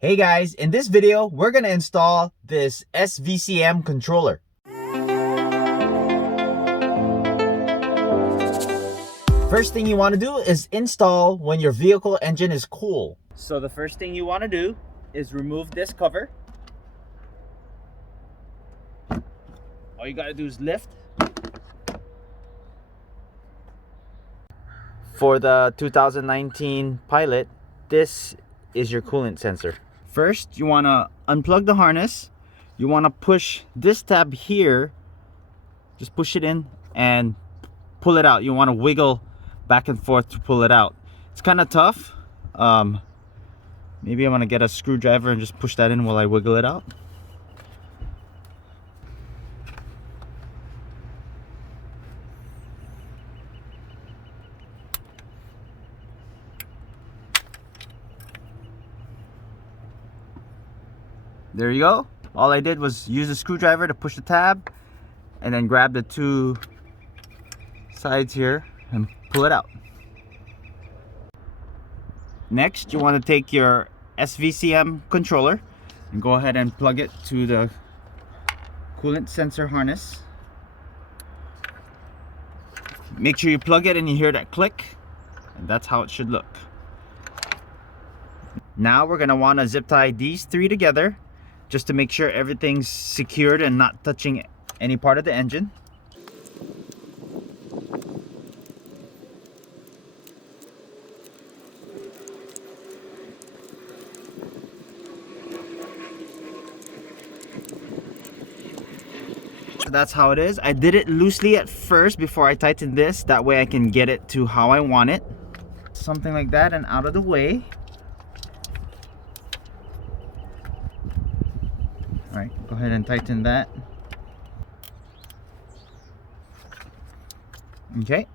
Hey guys, in this video, we're gonna install this S-VCM controller. First thing you want to do is install when your vehicle engine is cool. So the first thing you want to do is remove this cover. All you gotta do is lift. For the 2019 Pilot, this is your coolant sensor. First, you want to unplug the harness. You want to push this tab here. Just push it in and pull it out. You want to wiggle back and forth to pull it out. It's kind of tough. Maybe I'm going to get a screwdriver and just push that in while I wiggle it out. There you go. All I did was use a screwdriver to push the tab and then grab the two sides here and pull it out. Next, you want to take your S-VCM controller and go ahead and plug it to the coolant sensor harness. Make sure you plug it and you hear that click, and that's how it should look. Now we're going to want to zip tie these three together just to make sure everything's secured and not touching any part of the engine. So that's how it is. I did it loosely at first before I tightened this. That way I can get it to how I want it. Something like that, and out of the way. Alright, go ahead and tighten that. Okay.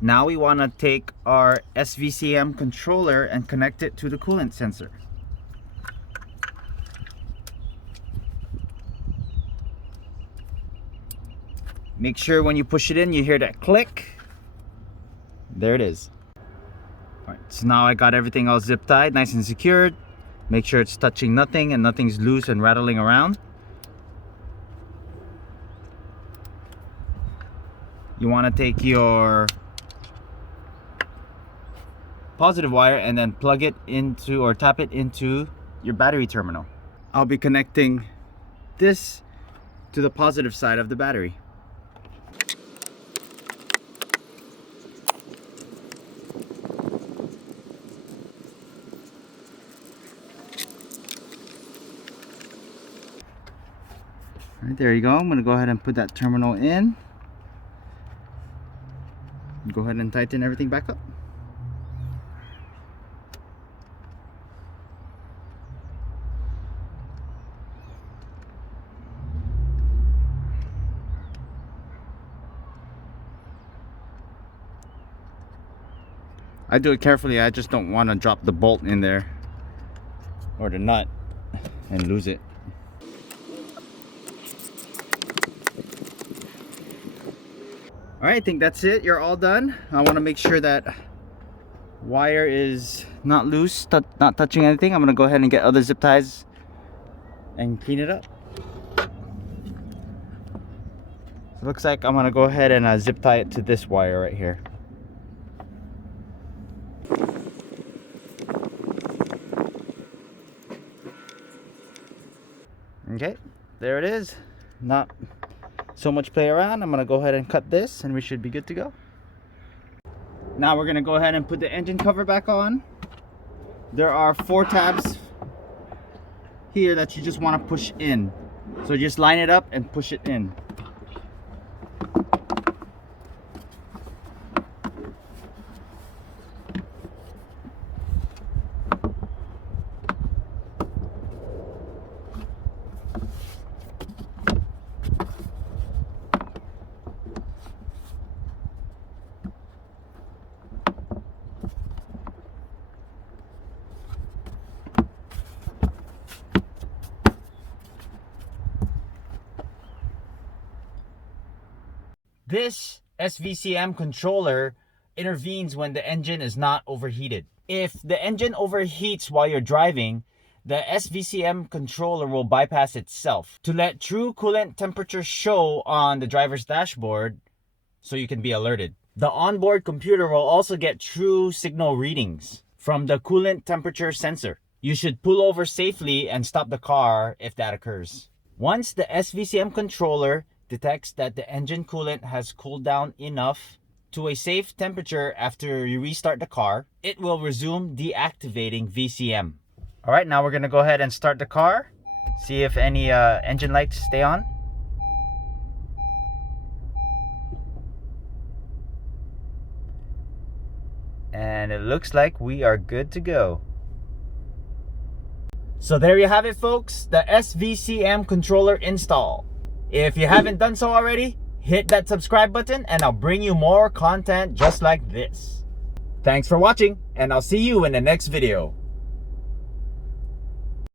Now we want to take our S-VCM controller and connect it to the coolant sensor. Make sure when you push it in, you hear that click. There it is. Alright, so now I got everything all zip tied, nice and secured. Make sure it's touching nothing and nothing's loose and rattling around. You want to take your positive wire and then plug it into or tap it into your battery terminal. I'll be connecting this to the positive side of the battery. Alright, there you go. I'm going to go ahead and put that terminal in. Go ahead and tighten everything back up. I do it carefully. I just don't want to drop the bolt in there or the nut and lose it. Alright, I think that's it. You're all done. I want to make sure that wire is not loose, not touching anything. I'm going to go ahead and get other zip ties and clean it up. So it looks like I'm going to go ahead and zip tie it to this wire right here. Okay, there it is. Not so much play around. I'm gonna go ahead and cut this and we should be good to go. Now we're gonna go ahead and put the engine cover back on. There are 4 tabs here that you just want to push in. So just line it up and push it in. This S-VCM controller intervenes when the engine is not overheated. If the engine overheats while you're driving, the S-VCM controller will bypass itself to let true coolant temperature show on the driver's dashboard so you can be alerted. The onboard computer will also get true signal readings from the coolant temperature sensor. You should pull over safely and stop the car if that occurs. Once the S-VCM controller detects that the engine coolant has cooled down enough to a safe temperature after you restart the car, it will resume deactivating VCM. All right, now we're gonna go ahead and start the car. See if any engine lights stay on. And it looks like we are good to go. So there you have it, folks, the S-VCM controller install. If you haven't done so already, hit that subscribe button and I'll bring you more content just like this. Thanks for watching, and I'll see you in the next video.